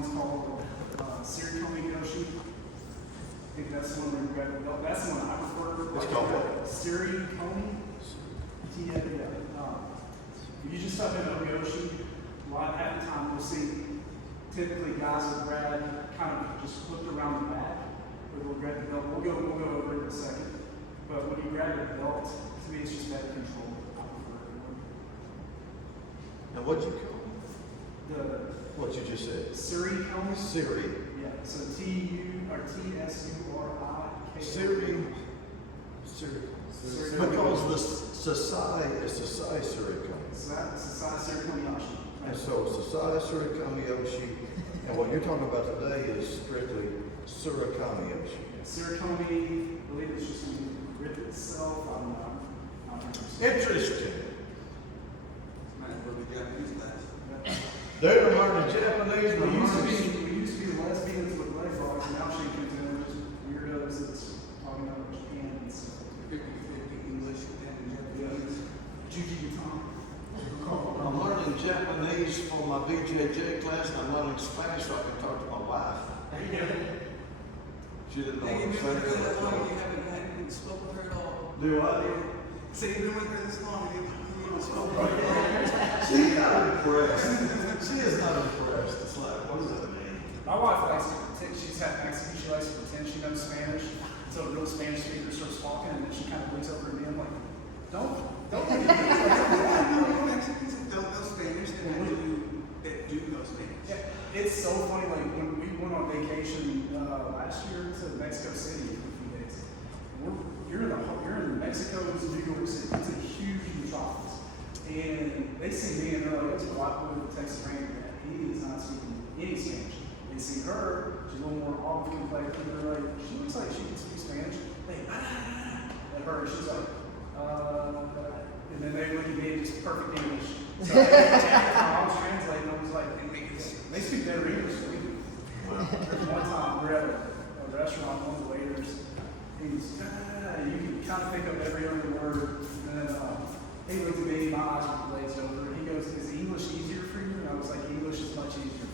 one's called Seoi Yoshi. I think that's the one we got. That's the one I prefer. It's called what? Seoi. If you just type in Ogoshi, half the time we'll see typically guys will grab kind of just flipped around the back, or they'll grab the belt. We'll go over it in a second. But when you grab the belt, to me it's just better control. I prefer it. And what'd you call The what you just said? Seoi. Siri. Yeah. So TSURI. Siri. Because the society is Seoi Surikami. Seoi Surikami. And so Seoi Surikami Yoshi, and what you're talking about today is strictly Surikami Yoshi. Surikami, I believe it's just going to rip itself. I'm not Interesting. Might as well be Japanese class. They're learning Japanese. We used to be lesbians with leg locks, and now she comes in with just weirdos that's talking about Japan and stuff. 50-50 English and Japanese. Juji Tom. I'm learning Japanese for my BJJ class, and I'm learning Spanish so I can talk to my wife. There you go. She didn't know Hey, what you've I'm been with her that long, saying. you haven't spoken with her at all. Do I? So you've been with her this long, and you haven't spoken with her. She's not impressed. She is not impressed. It's like, what does that mean? My wife likes to pretend, she's half Mexican, she likes to pretend she knows Spanish. So a real Spanish speaker starts talking, and then she kind of looks over at me, I'm like, don't. Mexicans that don't know Spanish that do know Spanish. Yeah, it's so funny, like when we went on vacation last year to Mexico City for a few days. You're in Mexico's New York City. It's a huge metropolis. And they see me and they're like, it's a white boy with a Texas Ranger hat. He is not speaking any Spanish. They see her, she's a little more olive complexion. They're like, she looks like she can speak Spanish. They at her, she's like, and then they look at me in just perfect English. So I was translating, I was like, they speak better English than we do. There's one time we're at a restaurant, one of the waiters, he's, you can kind of pick up every other word. And then he looked at me, my eyes were glazed over. He goes, is English easier for you? And I was like, English is much easier for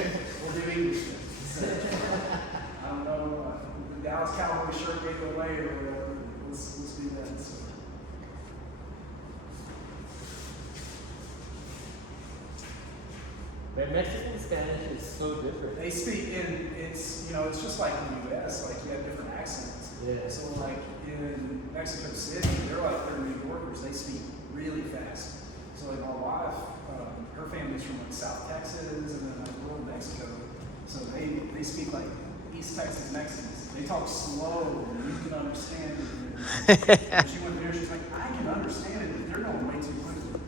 you. We'll do English. So, I don't know, the Dallas Cowboy shirt gave it away or whatever. Let's do that. So. But Mexican Spanish is so different. They speak in, it's just like in the US, like you have different accents. Yeah. So like in Mexico City, they're New Yorkers, they speak really fast. So like my wife, her family's from like South Texas and then like rural Mexico. So they speak like East Texas Mexicans. They talk slow and you can understand it. And she went there, she's like, I can understand it, but they're going way too quickly.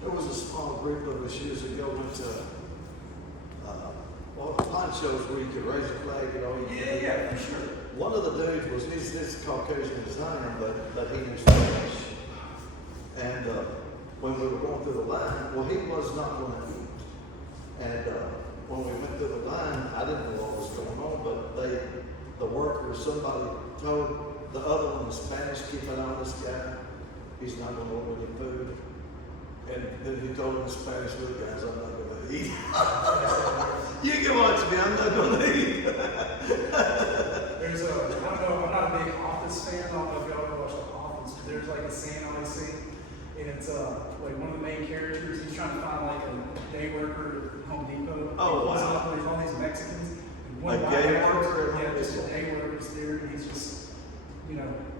There was a small group of us years ago went to ponchos where you could raise a flag, Yeah, for sure. One of the dudes was, he's this Caucasian designer, but he knew Spanish. And when we were going through the line, well, he was not going to eat. And when we went through the line, I didn't know what was going on, but the worker, somebody told the other one in Spanish, keep an eye on this guy. He's not going to order any food. And then he told him in Spanish, look guys, I'm not going to eat. You can watch me, I'm not going to eat. There's I don't know, I'm not a big Office fan, I don't know if y'all ever watched The Office, but there's like a scene I scene, and it's like one of the main characters, he's trying to find like a day worker at Home Depot. Oh, wow. There's all these Mexicans. And one A guy gay there, worker at Home yeah, just a Depot. day worker's there, and he's just,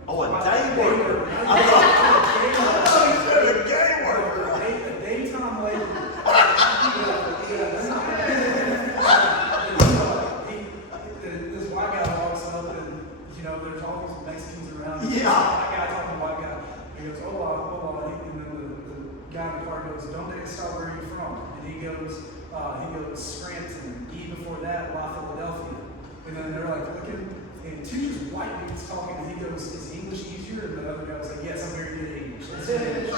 Oh, a day worker. I thought you said a gay worker. A daytime labor. This white guy walks up and, there's all these Mexicans around. Yeah. White guy talking to white guy. He goes, hola. And then the guy in the car goes, ¿Dónde está, where are you from? And he goes, Scranton. E before that, La Philadelphia. And then they're like looking, and two just white dudes talking, and he goes, is English easier? And the other guy was like, yes, I'm very good at English. That's it.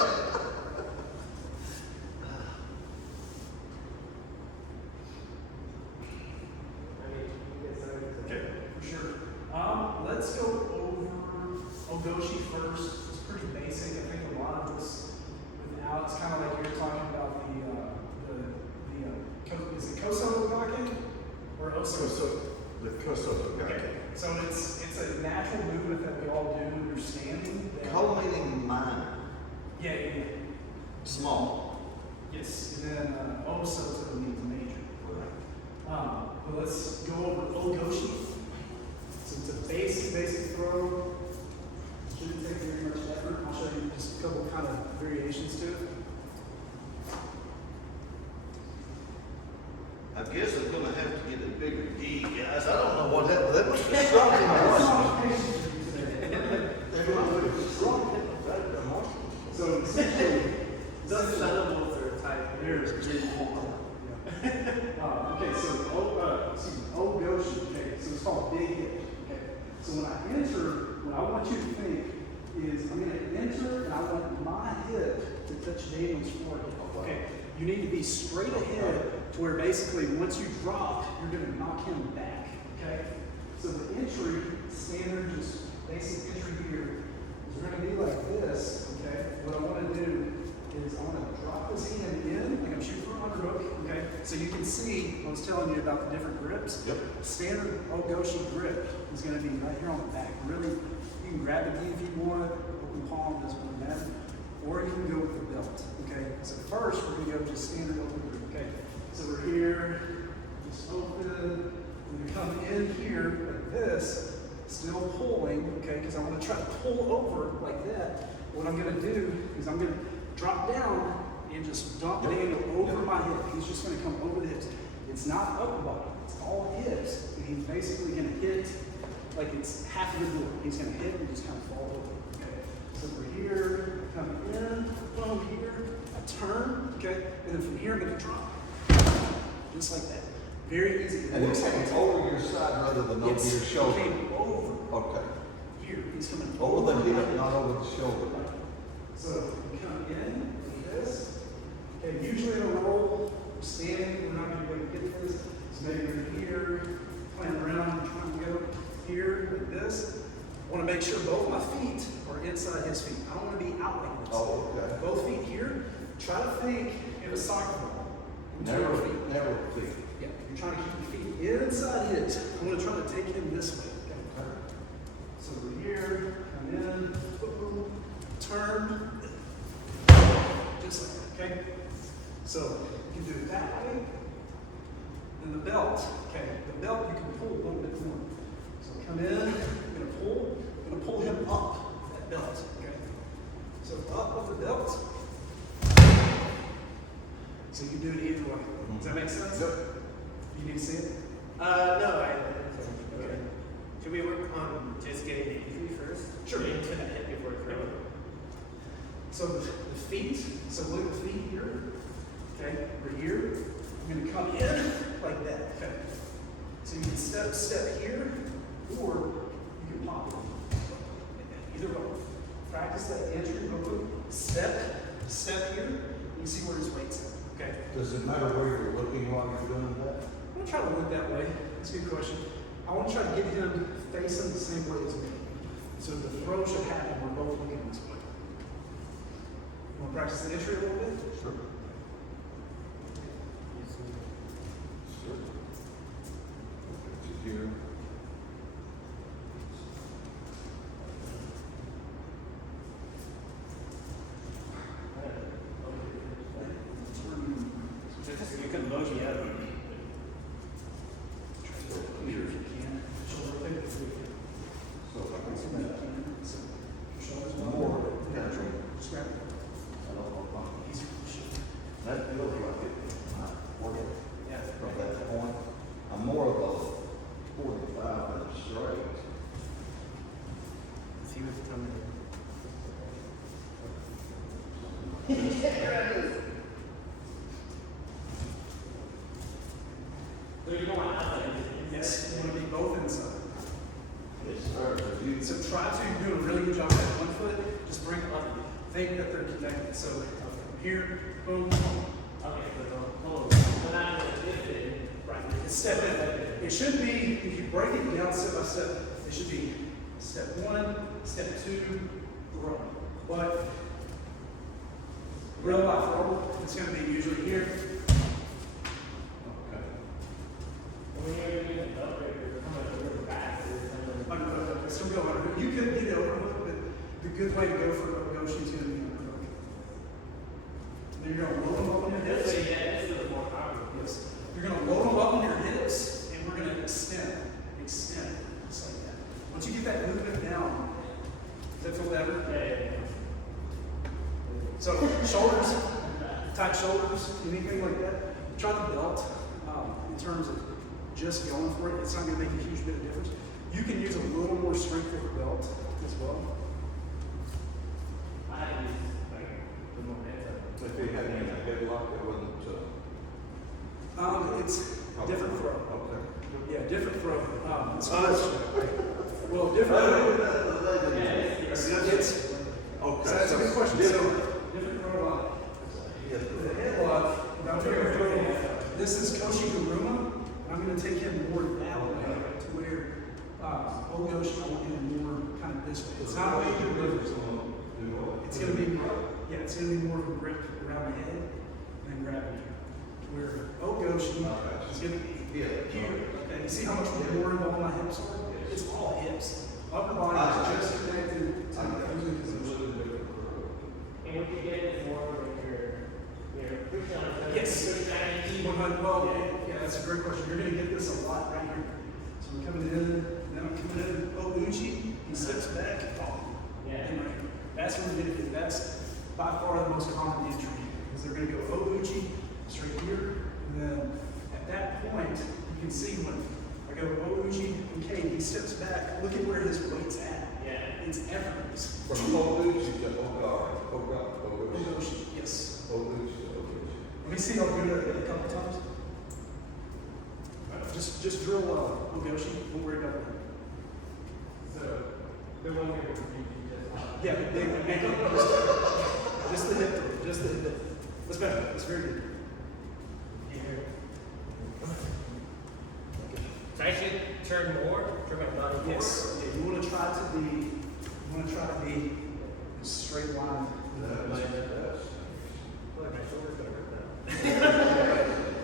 Okay. For sure. Let's go over Ogoshi first. It's pretty basic. I think a lot of this, without, it's kind of like you're talking about is it Koso also. The Koso, Okay, so it's a natural movement that we all do when you're standing. Ko meaning minor, Yeah, yeah, yeah. small. Yes, and then Oso to means major. But let's go over Ogoshi. So it's a basic throw. Shouldn't take very much effort. I'll show you just a couple kind of variations to it. I guess I'm gonna have to get a bigger D, guys. I don't know what happened. That must have struck in my So essentially, Those animals are tight. there's okay, so Ogoshi, okay, so it's called big hip, okay. So when I want you to think is I'm gonna enter and I want my hip to touch Daniel's forehead, okay. You need to be straight ahead to where basically once you drop, you're gonna knock him back, okay. So the entry, standard, just basic entry here, is gonna be like this, okay. What I wanna do is I want to drop this hand in, like I'm shooting for an underhook, okay? So you can see, I was telling you about the different grips. Yep. Standard Ogoshi grip is going to be right here on the back. Really, you can grab the D if you want, open palm, doesn't really matter. Or you can go with the belt, okay? So first, we're going to go just standard open grip, okay? So we're here, just open, we come in here like this, still pulling, okay? Because I want to try to pull over like that. What I'm going to do is I'm going to drop down and just dump Daniel over my hip. He's just going to come over the hips. It's not upper body, it's all hips. And he's basically going to hit like it's half of the door. He's going to hit and just kind of fall over. Okay. So we're here, come in, boom, here, I turn, okay, and then from here I'm going to drop. Just like that. Very easy. And it's over your side rather than over your shoulder. He came over. Okay. Here, he's coming Over the hip, not over the shoulder. So we come in like this. Okay, usually in a roll, standing, we're not going to be able to get this. So maybe we're here, playing around, trying to go here like this. I want to make sure both my feet are inside his feet. I don't want to be out like this. Oh, okay. Both feet here. Try to think in a soccer ball. Narrow feet. Yeah, you're trying to keep your feet inside his. I'm going to try to take him this way. Okay. So we're here, come in, boom, turn, just like that, okay? So you can do it that way. Then the belt, okay, the belt you can pull a little bit more. So come in, I'm gonna pull him up that belt, okay? So up of the belt. So you can do it either way. Does that make sense? Yep. You need to see it? No, I okay. Should we work on just getting the injury first? Sure. Into the hip before throwing. So the feet, so look at the feet here, okay, we're here, I'm gonna come in like that, okay. So you can step here, or you can pop it. Either way. Practice that entry real quick. Step here, you see where his weight's at, okay. Does it matter where you're looking while you're doing that? I'm gonna try to look that way, that's a good question. I wanna try to get him facing the same way as me. So the throw should happen, we're both looking this way. Want to practice the entry a little bit? Sure. Sure. Put you here. You can load me out. Here, if you can. Shoulder blade, if you can. So like this. Shoulders More natural. Just grab it. I don't know about Easy. that feels like it. Working Yeah. from that point. I'm more of a 45 and straight. See what's coming. So you're going outside. Yes, you want to be both inside. Yes, sir. You So try to do a really good job with that 1 foot. Just bring it up. Think that they're connected. So from here, boom, boom. Okay, but don't when I'm lifted, right. Step in. It should be, if you break it down step by step, it should be step 1, step 2, throw. But real life throw, it's going to be usually here. Okay. When you're good way to go for Goshi is going to be on hook. Then you're going to load them up on your hips. This is more powerful. Yes. You're going to load them up on your hips, and we're going to extend, just like that. Once you get that movement down, does that feel better? Yeah. So shoulders, tight shoulders, anything like that. Try the belt in terms of just going for it. It's not going to make a huge bit of difference. You can use a little more strength with the belt as well. I had to use like the momentum. If he had any headlock, it wouldn't, It's different throw. Okay. Yeah, different throw. Oh, Well, different throw. Okay. So that's a good question. Different. So, different throw. Yes. The headlock, now figure out, this is Koshi Guruma. I'm going to take him more that way to where Ogoshi, I want him more kind of this way. It's not a way to deliver. It's going to be, it's going to be more of a grip around the head and grabbing here. Where Ogoshi is going to be here. Okay, you see how much more involved my hips are? It's all hips. Upper body is just connected to the using position. And what you get is more of your push on. Yes. Push down. 100, well, yeah, that's a great question. You're going to get this a lot right here. So we're coming in, now I'm coming in, Uchi, he steps back, Yeah. and right here. That's when you're going to get, that's by far the most common entry. Because they're going to go Uchi, straight here, and then at that point, you can see when I go Uchi, okay, he steps back, look at where his weight's at. Yeah. It's effortless. From Oguchi to Oguchi. Uchi, yes. Oguchi. Let me see how good it is a couple times. Just drill Ogoshi. We'll worry about that. So the one you're just. Yeah, just the hip, just the hip. That's better. That's very good. So I should turn more, turn my body forward. Yes. Yeah, you want to try to be a straight line. I feel like my shoulder's gonna hurt now.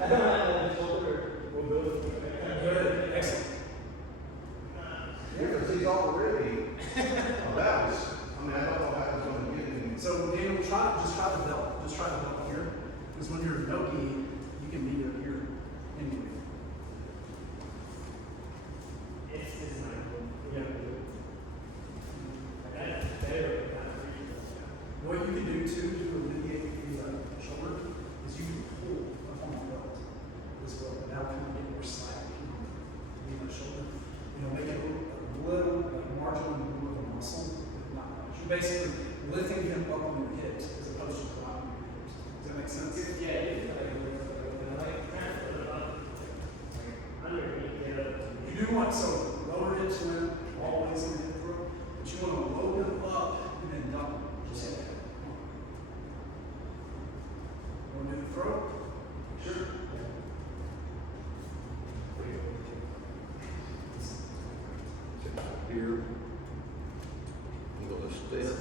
I don't have the shoulder mobility. Good. Excellent. Yeah, because he's already a balance. I mean, I don't know how he's going to get him. So Daniel, just try the belt. Just try the belt here. Because when you're Noki, you can be here anyway. It's not good. Yeah. That's better. What you can do too to alleviate the shoulder is you can pull upon the belt as well. And that will kind of get more slack in the shoulder. Make it a little marginal move of a muscle, but not much. You're basically lifting him up on your hips as opposed to dropping your hips. Does that make sense? Yeah, it's You do want so lower hips win always in the hip throw, but you want to load them up and then dump them. Just like that. Want to do the throw? Sure. Here. I'm going to step.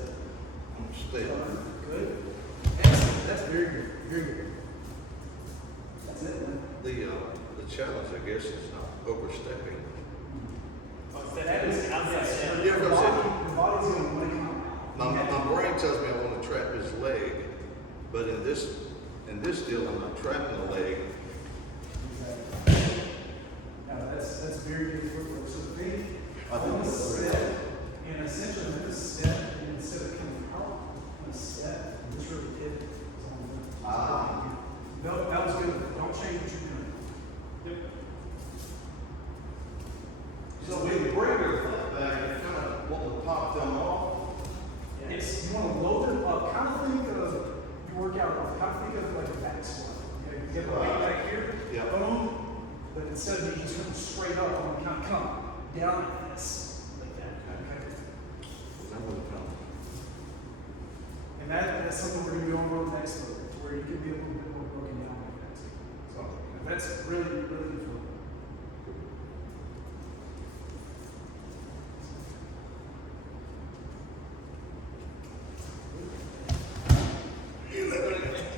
Good. Excellent. That's very good. Very good. That's it, man. The challenge, I guess, is not overstepping. That is outside. Yeah, Your that's it. body's going to want to come. My brain tells me I want to trap his leg, but in this deal, I'm not trapping the leg. Now that's very good footwork. So the thing, I think on the that's step, and essentially with this step, and instead of coming out on a step, and this really pivot is on the. Ah. No, that was good. Don't change what you're doing. So when you bring your foot back, you kind of want to pop them off. Yes, you want to load them up. Kind of think of your workout. Kind of think of like a back squat. Okay, you get the weight back here. Yeah. Boom. But instead of just going straight up, I'm going to kind of come down like this, like that. Okay. I'm going to come. And that's something we're going to go over next week, to where you can be a little bit more broken down like that too. So that's really, really good for you.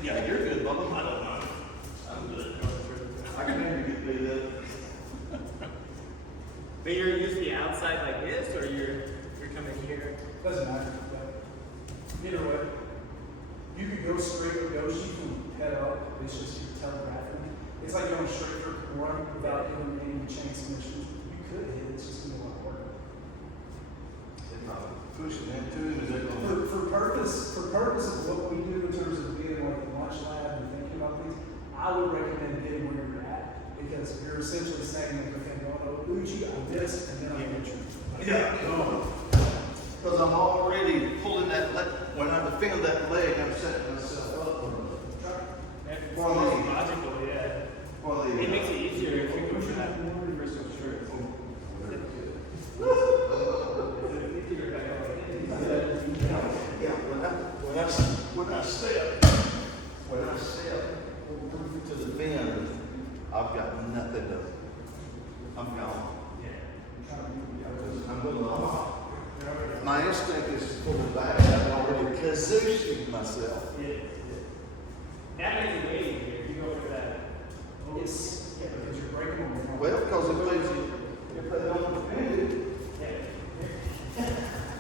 Yeah, you're good, Bubba. I don't know. I'm good. I can never get through that. But you're usually outside like this, or you're coming here? Doesn't matter. Either way, you could go straight with Goshi from head up. It's just you're telegraphing. It's like going straight for one without even any chain submissions. You could hit it, it's just gonna be a lot of work. If I push it into him, is that gonna? For purpose of what we do in terms of being like a lunch lab and thinking about things, I would recommend getting where you're at because you're essentially saying like, okay, well, oh, Uchi, I this, and then I get you. Yeah. Because I'm already pulling that leg, when I defend that leg, I'm setting myself up for the, Logical, yeah. for the. It makes it easier if you go for that versus straight. Yeah, when I step to the bend, I've got nothing to, I'm gone. I'm gonna, my instinct is to pull it back, I've already kazooshing myself. That makes it way easier if you go for that. It's, yeah, because you're breaking them. Well, because if they don't defend it,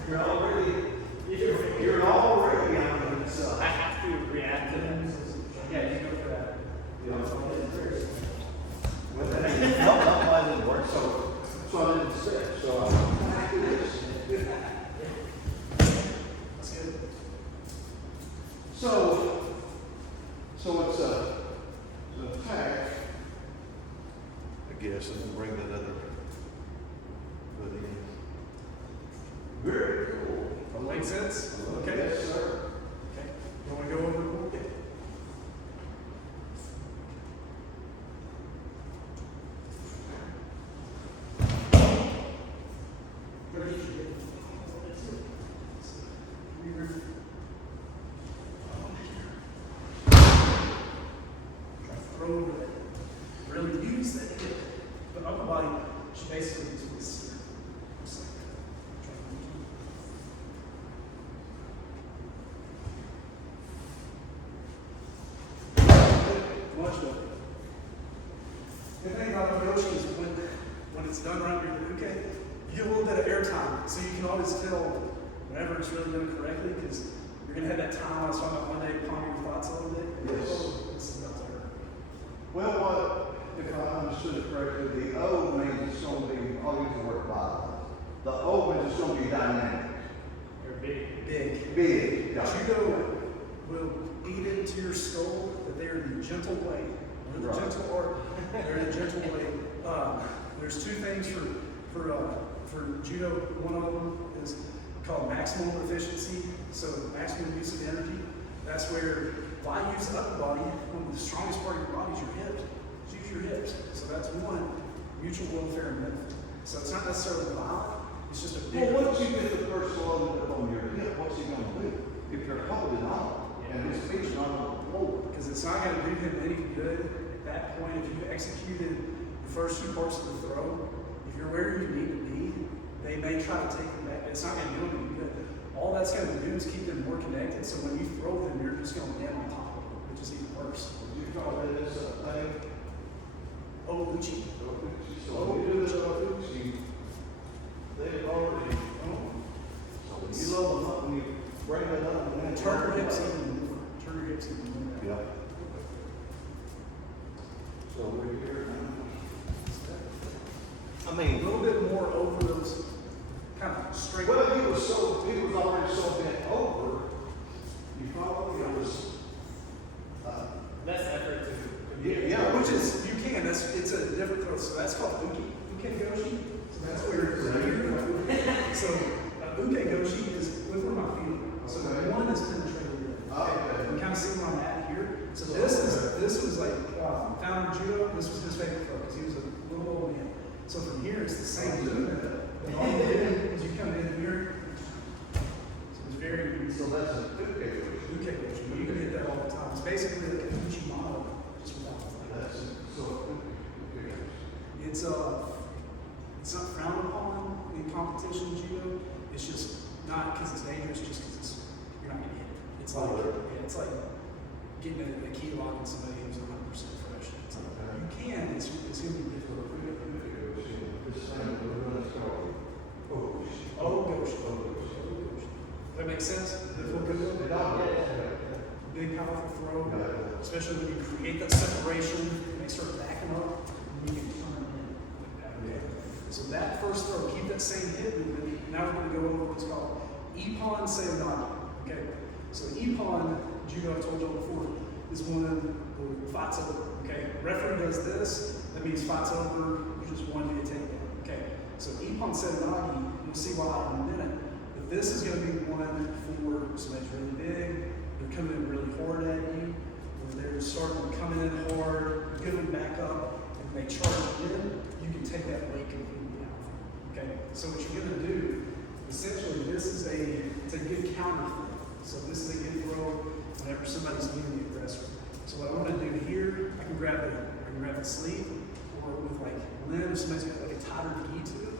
you're already on the I inside. have to react to them. Yeah, you go for that. Well, that didn't work, so I didn't sit, so I do this. That's good. So it's an attack, I guess, and then bring that other foot in. Very cool. Make sense? Okay. Yes, sir. Okay. You want to go over the board? Really use that hip. The upper body should basically do this. Much better. The thing about Goshi is when it's done right here, okay, you get a little bit of air time, so you can always tell whenever it's really done correctly, because you're gonna have that time I was talking about one day, ponder your thoughts a little bit. Yes. Oh, this is about to hurt. Well, if I understood it correctly, the O means it's going to be, I'll use the word violent. The O means it's going to be dynamic. They're big. Big. Big. Judo will beat into your skull that they are the gentle way. Or the Right. gentle art. They're the gentle way. There's two things for judo. One of them is called maximum efficiency. So maximum use of energy. That's where why use the upper body when the strongest part of your body is your hips. Just use your hips. So that's one mutual welfare method. So it's not necessarily violent. It's just a big. Well, once you get the first load up on your hip, what's he going to do? If you're holding on and his feet's not on the floor. Because it's not going to do him any good at that point if you executed the first two parts of the throw. If you're where you need to be, they may try to take them back. It's not going to do them any good. All that's going to do is keep them more connected. So when you throw them, you're just going to land on top of them, which is even worse. Would you call that as a thing? Oh, Uchi. So when you do this Uchi, they've already, so when you load them up, when you bring that up, and then Turn your hips even more. Turn your hips even more. Yeah. So we're here now. I A mean, little bit more over those kind of straight. well, he was already so bent over, you probably, it was, Less effort to. yeah. Which is, you can, it's a different throw. So that's called uke goshi. So that's where so uke goshi is look where my feet are. So Okay. one is penetrating. Okay. You kind of see where I'm at here. So this was like founder judo. This was his favorite throw because he was a little old man. So from here it's the same movement. And all you do is you come in here. So it's very easy. So that's a good case. Uke goshi. You can hit that all the time. It's basically like a uchi model, just without the That's so okay. It's not frowned upon in competition judo. It's just not because it's dangerous, just because you're not gonna hit it. It's like it's like getting a key lock in somebody who's 100% fresh. It's like, you can. It's gonna be difficult. Oh gosh. That makes sense. Does that feel good? especially when you create that separation, and they start backing up, and you can turn in like that, okay? So that first throw, keep that same hip movement. Now we're gonna go over what's called Ippon Seoi, okay? So Ippon, judo, I've told you before, is one who fights over, okay? Referee does this, that means fights over, you just one day takedown, okay? So Ippon Seoi, you'll see why in a minute, but this is gonna be one for somebody's really big, they're coming in really hard at you, or they're starting to come in hard, get them back up, and they charge in, you can take that weight completely out. Okay? So what you're gonna do, essentially it's a good counter throw. So this is a good throw whenever somebody's being the aggressor. So what I wanna do here, I can grab the sleeve, or with like limb, somebody's got like a tighter gi to it,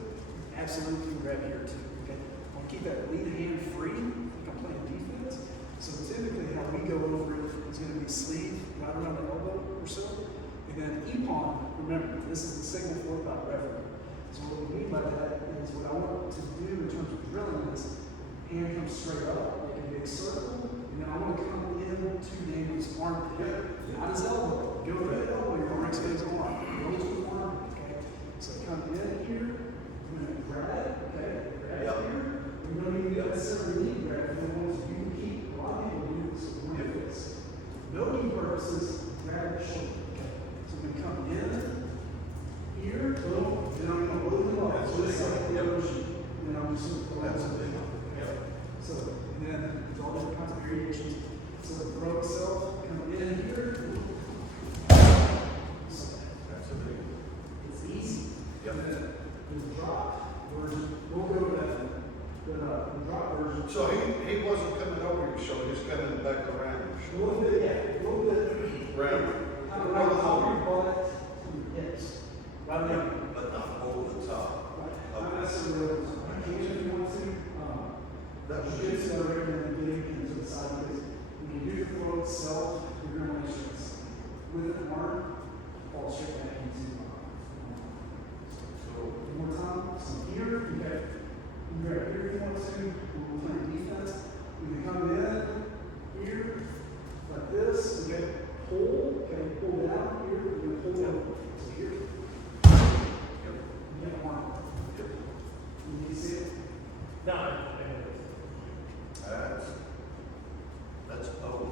absolutely can grab here too. Okay? I wanna keep that lead hand free, like I'm playing defense. So typically how we go over it is going to be sleeve right around the elbow or so. And then Ippon, remember, this is the signal for about referee. So what we mean by that is what I want to do in terms of drilling is hand comes straight up, like a big circle, and then I want to come into Nage's armpit, not his elbow. Go to the elbow, your next goes on. Go to the armpit, okay? So come in here, I'm going to grab, okay? Grab here. We don't even necessarily need grab. We want to keep. A lot of people do this with this. No knee purposes, grab your shoulder. Okay. So we're gonna come in here, boom, then I'm gonna move them up. So this is like the ocean. And then I'm just gonna throw that something up. Okay. So and then there's all different kinds of variations. So the throw itself, come in here. So it's easy. Yep. And then the drop version, we'll go to that. The drop version. So he wasn't coming over your shoulder, he's coming back around your A shoulder. little bit, yeah, a little bit. Round. Kind of like how your butt to your hips. Right now. But not over the top. Not necessarily over the top. You can if you want to. That was should good. accelerate and then get into the side because when you do the throw itself, you're going to want to straight side. With an arm, fall straight back into So one more time. So here, you got here if you want to. We're playing defense. We can come in here like this. Okay, pull. Okay, pull down here. We're going to pull down. So here. You get one. Can you see it? No, I know. That's old.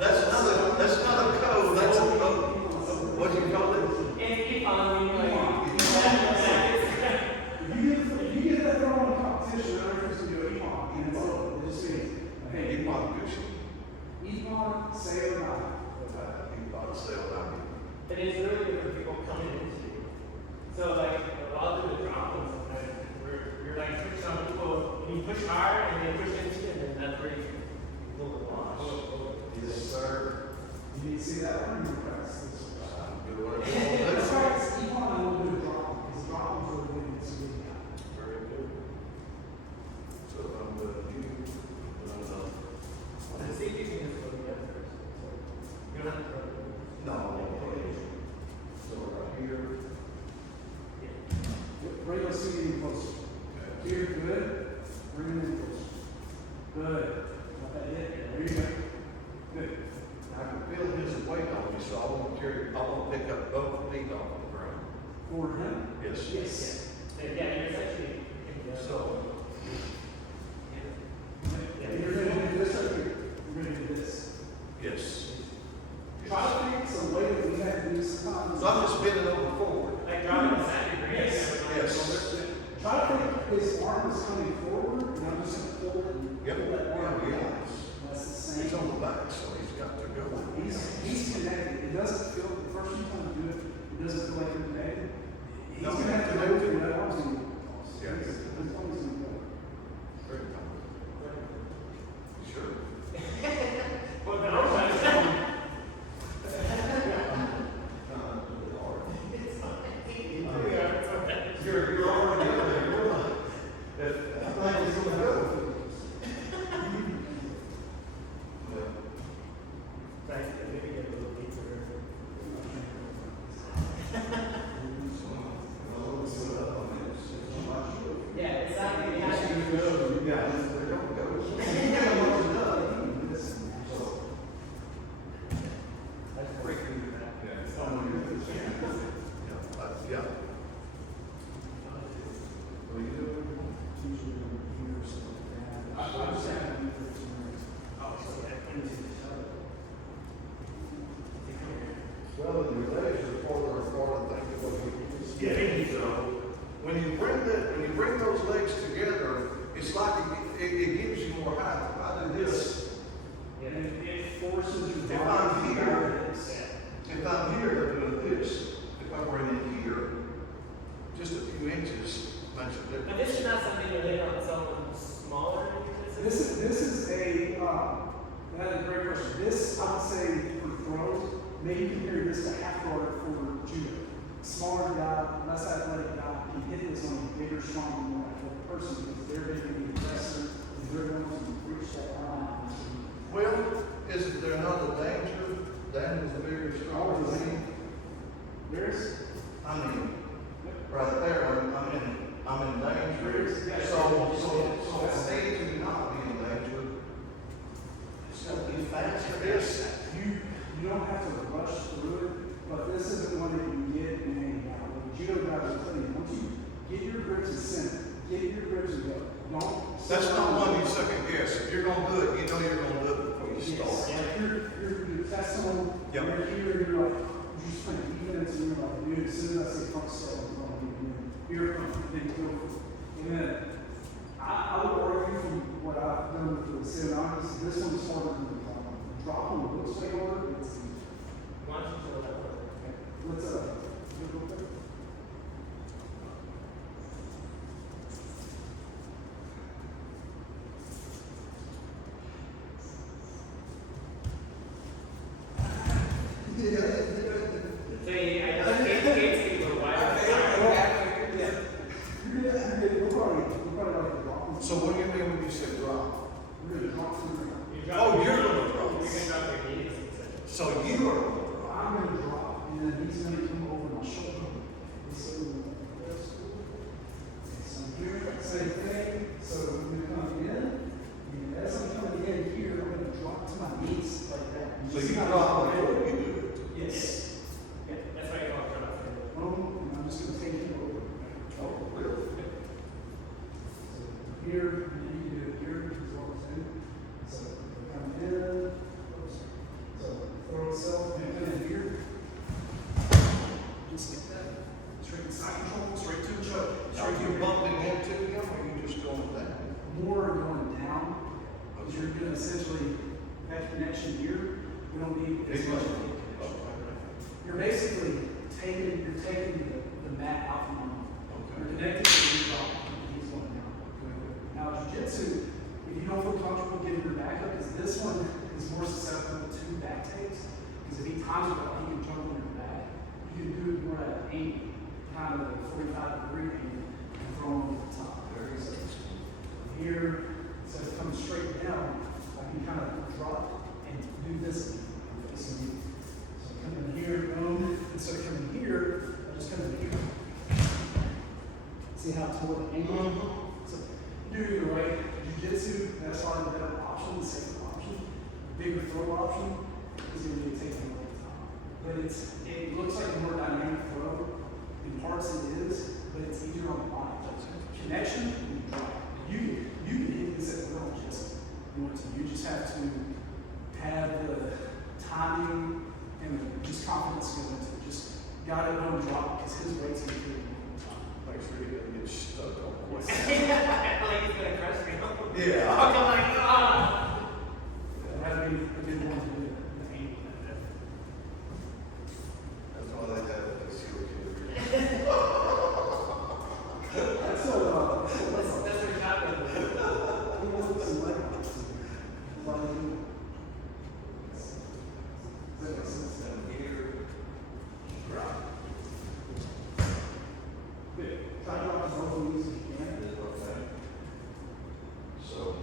That's not a code, that's a code. What do you call it? If you get that throw in a competition, I don't know if you do Ippon, and it's over. It just means, hey, Ippon Gucci. Ippon, say it right. Ippon Seoi. And it's really good for people coming into you. So like a lot of the droppings, where you're like pushing on people, and you push hard and they push into you, and then that's where you pull it launch. Yes, sir. You need to see that one? You practice this one. Good work. Let's practice Ippon and we'll do a drop, because the drop is really good. It's really good. Very good. So I'm with you. And see if you can just go together first. So you don't have to throw it. No. So right here. Bring those feet in closer. Here, good. Bring them in closer. Good. Not that hit. There you go. Good. I can feel his weight on me, so I won't carry, I won't pick up both feet off the ground. For him? Yes. Yes. Yeah, you're essentially. So, Yeah, you're going to do this right here. You're going to do this. yes. Try to think some way that we have to do sometimes. So I'm just bending over forward. Like dropping the second degree. Yes. Yes. Try to think his arm is coming forward, and I'm just going to pull it and Yep. pull that arm Yeah, back. That's the same. He's on the back, so he's got to go. He's connected. It doesn't feel, the first few times you do it, it doesn't feel like you're connected. He's No, going to have to go connected. through that arm's going to go. Yeah. His arm's going to go. Very good. Sure. Well, no, I'm trying to say. You're already there. You're not. I thought it was going to go. Right, maybe get a little deeper. So your legs are farther apart, I think is what he used. Yeah, maybe so. When you bring those legs together, it's like it gives you more height. If I do this, And it forces your If body I'm to here, go this. if I'm here, they're doing this. If I were in here, just a few inches makes a But difference. this is not something you're laying on someone smaller than you. This is a, that's a great question. This, I would say, for throws, maybe compare this to half guard for judo. Smaller guy, less athletic guy, can hit this on a bigger, stronger, more athletic person because they're going to be aggressive and they're going to reach that line. Well, is there not a danger? Dan is bigger, stronger than me. There's, I mean, right there, I'm in danger. Yeah. So it's easy to not be in danger. It's gotta be faster. This, you don't have to rush through it, but this isn't one that you get and hang out. When judo guys will tell you, once you get your grips in center, get your grips and go. Don't. that's not one you second guess. If you're gonna do it, you know you're gonna do it before you Yes. start. Like you're testing them, Yep. you're here, and you're like, you just put defense, and you're like, dude, as soon as I say front step, I'm going to be here, then go. And then, I would argue from what I've done with the seminars, this one's harder than the drop one. The drop one looks way harder, but it's easy. Why don't you show that one? Okay, let's, do it real quick. So yeah, I know can't see the wire. So what do you mean when you say drop? We're gonna drop through the ground. You drop Oh, your- you're gonna drop. You can drop your knees. So you are gonna drop. I'm gonna drop, and then he's gonna come over my shoulder. And so, here, same thing. So I'm gonna come in, and as I'm coming in here, I'm gonna drop to my knees like that. So you drop before you do it. Yes. Yeah. That's why you don't drop your Boom, and I'm just gonna take him over. Oh, really? So here, and you can do it here as well too. So come in, oops. So throw itself, and come in here. Just like that. Straight to side control, straight to the choke. Are Straight to you your bumping into him or you just going down? more going down, because you're gonna essentially have connection here. We don't need as much of a connection. You're basically taking the mat out from under. You're connected to the drop, and he's going down. Now, jiu-jitsu, if you don't feel comfortable getting your back up, because this one is more susceptible to back takes, because if he times it out, he can jump on your back. You can do it more at an angle, kind of like a 45-degree angle, and throw him over the top. So here, instead of coming straight down, I can kind of drop and do this. So come in here, boom. Instead of coming here, I just come in here. See how toward the angle? So do either way. Jiu-jitsu, that's probably the better option, the safer option. The bigger throw option is going to be taking over the top. But it looks like a more dynamic throw. In parts it is, but it's easier on the body. Connection, you drop. You can hit this at will, just you want to. You just have to have the timing and just confidence go into it. Just got it on drop because his weight's going to be on top. Make sure you don't get stuck on I feel like he's gonna crush me. Yeah. I'm like, ah. That'd be a good one to do the aim. That's why they have it, they see what you do. That's That's what happened. some leg locks in there. Why do you- Does that make sense? Good. Try to drop as low as you can. So,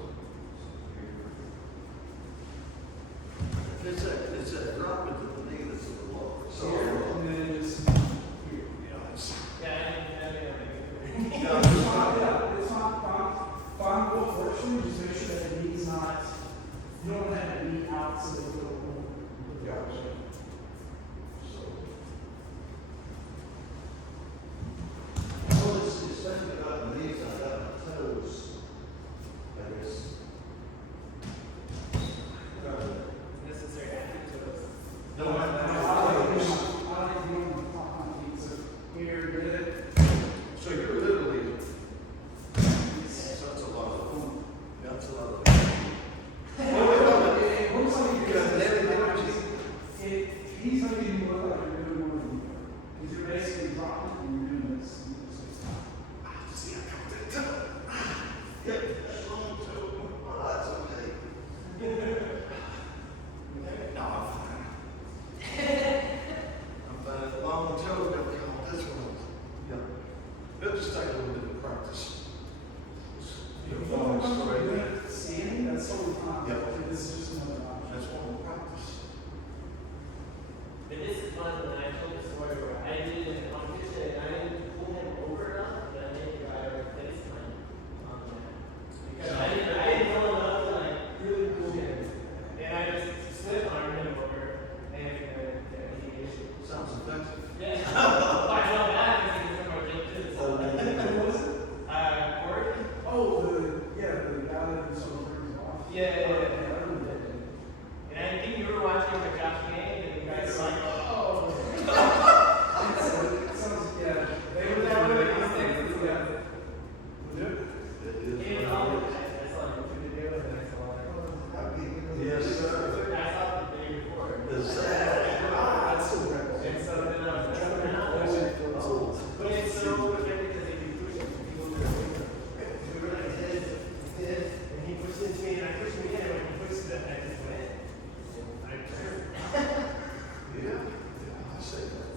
tell them that, this one. Yeah. It'll just take a little bit of practice. If you don't want to do it standing, that's totally fine. Yep. This is just another option. That's what we'll practice. But this is fun, and I told the story where I did it in the competition, and I didn't pull him over enough, and I made the guy replace mine on that. Because I didn't pull enough to like really pull him. And I just slip armed him over, and he issued. Sounds effective. Yeah. I felt bad because he was from Argentina. So, What was it? Corey? Oh, the guy that sort of brings it off. Yeah, yeah, yeah. I remember that day. And I think you were watching with Josh Gang, and you guys were like, oh. Sounds, yeah. They were That down would there. make sense, yeah. Yep. It And is. all the guys, I saw you through the video, and I saw like, Yes, sir. I saw the day before. Is that? That's still great. And so then I was jumping out. Oh. But it's so effective because if you push him, he goes we were like this, and he pushed into me, and I pushed him again, and when he pushed it, I just went. And I turned. Yeah. I say that.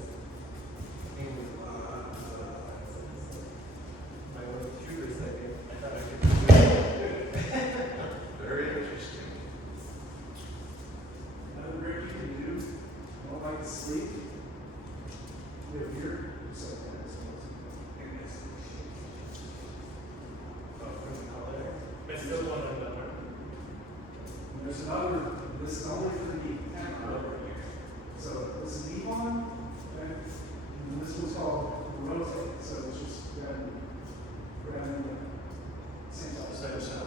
I went through for a second. I thought I could do it. Very interesting. Another break you can do, I don't like to sleep. We have here, so But still one of them. and there's another, this is only for the knee. So this is Ippon, okay? And this one's called rotate, so it's just grabbing the same side. Same side.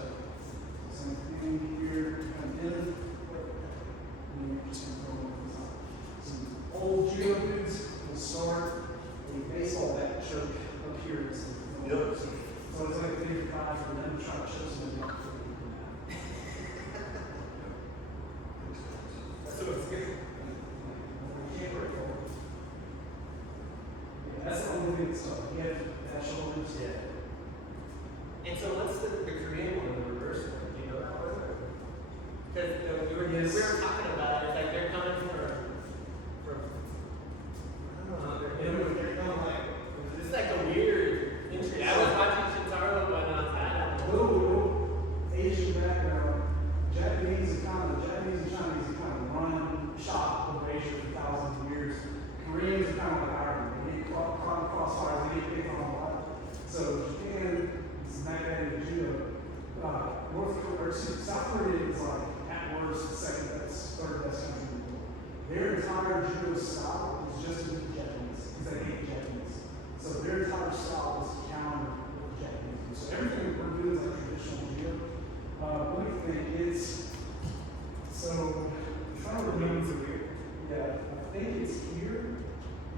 Same thing here, kind of in. And you're just gonna go over the top. Some old judo dudes will start a baseball bat choke up here. Yep. So it's like a big guy for them to try to choke somebody up. So it's good. Yeah, that's the only thing that's tough. You have that shoulders. Yeah. And so what's the Korean one, the reverse one? Do you know that one? Because we Yes. were talking about it, it's like they're coming from I don't know, they're coming like, it's like a weird entry. I was watching Shintaro when I was at A little Asian background. Japanese and Chinese are kind of run shop of Asia for thousands of years. Koreans are kind of like Ireland. They get crossfires, they get picked on a lot. So Japan is magnetic judo. South Korea is like at worst second best, third best country in the world. Their entire judo style is just with the Japanese because they hate the Japanese. So their entire style is counter with the Japanese. So everything we're doing is like traditional judo. What do you think it's? So I'm trying to remember. Yeah, I think it's here.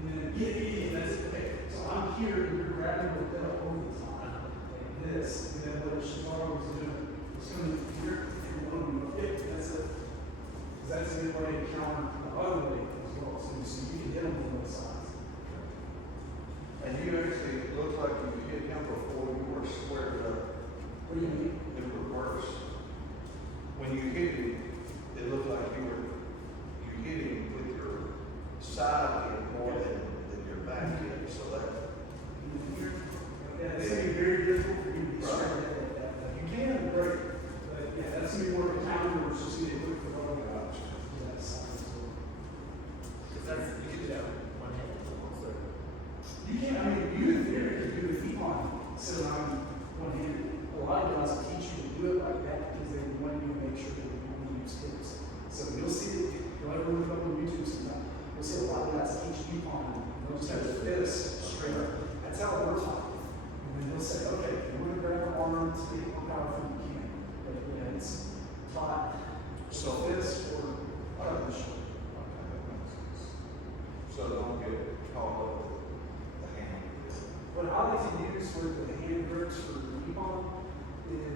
And then yeah, that's it. Okay. So I'm here and you're grabbing the belt over the top. Like this. And then what Shintaro was doing was coming here and one of them. That's it. Because that's a good way to counter the other way as well. So you can hit them on both sides. And you actually, it looks like you hit him before you were squared up. What do you mean? In reverse. When you hit him, it looked like you hit him with your side hit more than your back hit. So that. Yeah, it's going to be very difficult for you to be straight like that. You can break, but yeah, that's going to be more of a counter versus just getting quick for rolling out. Yeah, that's Because that's, you can do that with one hand. So. you can't, I mean, you in theory could do the Ippon, sit around one hand. A lot of guys will teach you to do it like that because they want you to make sure that you only use hips. So you'll see it, you'll ever look up on YouTube sometime. You'll see a lot of guys teach Ippon, and they'll just have their fists straight up. That's how we're taught. And then they'll say, okay, if you want to grab your arm to get more powerful, you can. But yeah, it's taught So fist or other shoulder. So don't get caught up with the hand. What I like to use with the hand grips for the Ippon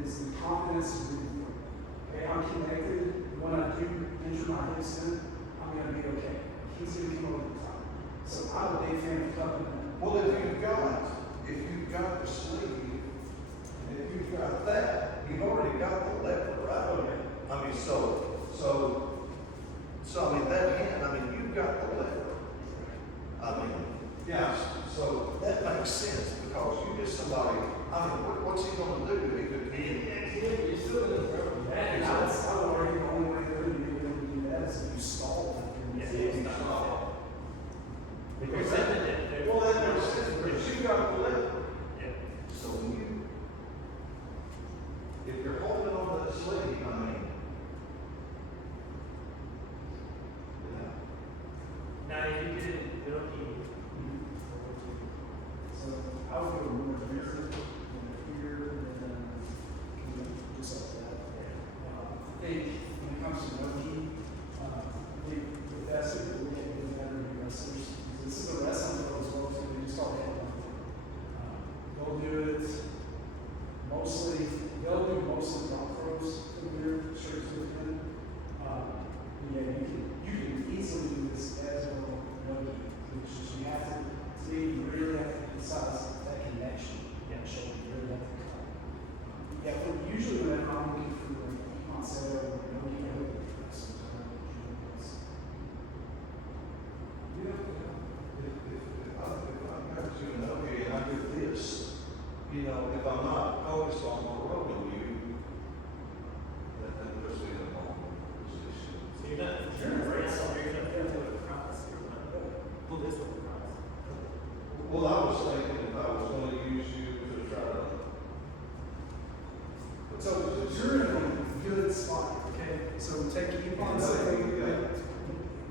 is the confidence of moving forward. Okay, I'm connected. When I do enter my hips in, I'm going to be okay. He's going to come over the top. So I'm a big fan of cupping that. Well, if you've got the sleeve, and if you've got that, you've already got the lever, right? Okay. I mean, so I mean, that hand, I mean, you've got the lever. I mean, makes sense, because you get somebody, I mean, what's he gonna do? He could, You're still gonna throw And that. I would argue the only way they're gonna be able to do that is if you stall it. Because then, well, that makes sense, but you got the lever. yeah. So when you, if you're holding on to that sleeve, I mean, yeah. Now, if you did it, it'll keep. So I would go more here, and here, and then just like that. I think when it comes to Nage, the best thing to look at is better wrestlers. This is a wrestling drill as well, so they just call it headline. They'll do it mostly, they'll do mostly drop throws from there, straight to the pin. Yeah, you can easily do this as well, Nage. It's just you have to, you really have to emphasize that connection, that shoulder, you really have to cut. Yeah, but usually whenever I'm looking for like Ippon, Seoi, or Nage, I would look for wrestlers. If I got you in okay, and I do this, you know, if I'm not focused on my rolling you, then puts me in the wrong position. So you're not, you're in a race, so you're gonna do it across. You're gonna pull this one across. Well, I was thinking if I was gonna use you to try to. So you're in a good spot, okay? So take Ippon, Seoi,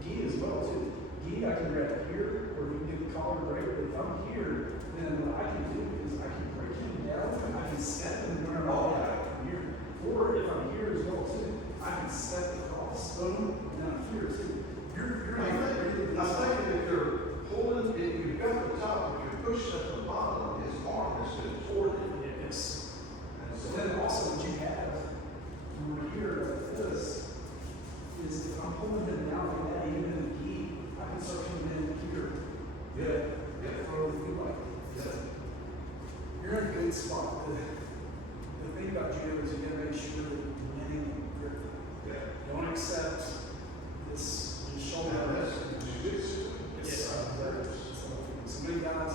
Gi as well too. Gi I can grab here, or you can do the collar break, but if I'm here, then what I can do is I can break him down, and I can step him where I'm at here. Or if I'm here as well too, I can step across, boom, and then I'm here too. You're in a really good I spot. think if you're pulling, if you've got the top, if you're pushing at the bottom, his arm is still toward it. Yes. And So so then also what you have over here like this is if I'm pulling him down like that, even in the gi, I can start coming in here. Yeah. Throw the feet like this. You're in a good spot. The thing about judo is you gotta make sure that you're landing in grip. yeah. Don't accept this just shoulder. Now, that's jiu-jitsu. It's so many guys,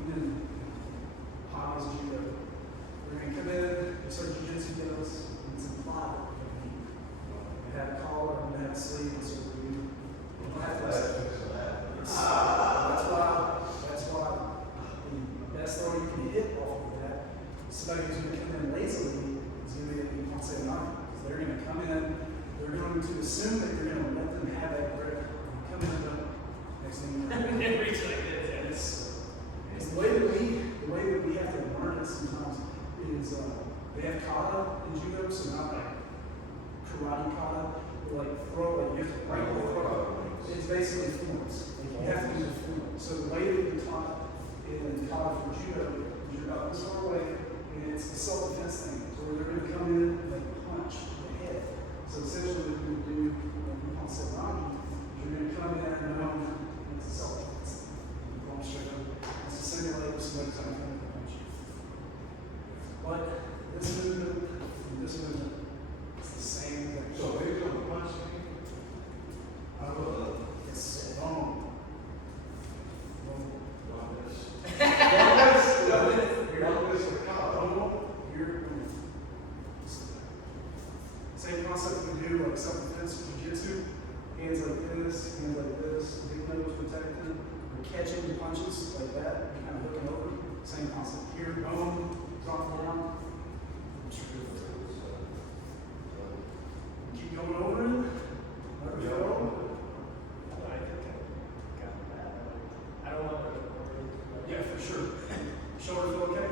even hobbies judo, they're gonna come in, they start jiu-jitsu does, and it's implied. They have a collar, and they have sleeves, so you don't have to accept it. That's why the best throw you can hit off of that, somebody who's gonna come in lazily is gonna be a Ippon, Seoi, because they're gonna come in, they're going to assume that you're gonna let them have that grip, come in, next thing you know. Reach like this, yeah. It's the way that we have to learn it sometimes is they have kata in judo, so not like karate kata, but like throw, like you have to right throw. It's basically forms. Like you have to do the form. So the way that we taught in kata for judo is you're up this far away, and it's a self-defense thing. So where they're gonna come in and like punch the head. So essentially what you would do when you call Nage, you're gonna come in and know it's a self-defense. You go straight over. It's to simulate somebody's gonna come in and punch you. But this movement and this movement, it's the same thing. So he's gonna punch me. I will, It's boom. Boom. like this. Like this. Like this with collar. Boom. Here. Boom. Same concept we do like self-defense jiu-jitsu. Hands like this, big nose protected. We're catching the punches like that, and kind of looking over. Same concept here, boom, drop down. Keep going over it. Let it go. I don't want to. Yeah, for sure. Shoulder feel okay?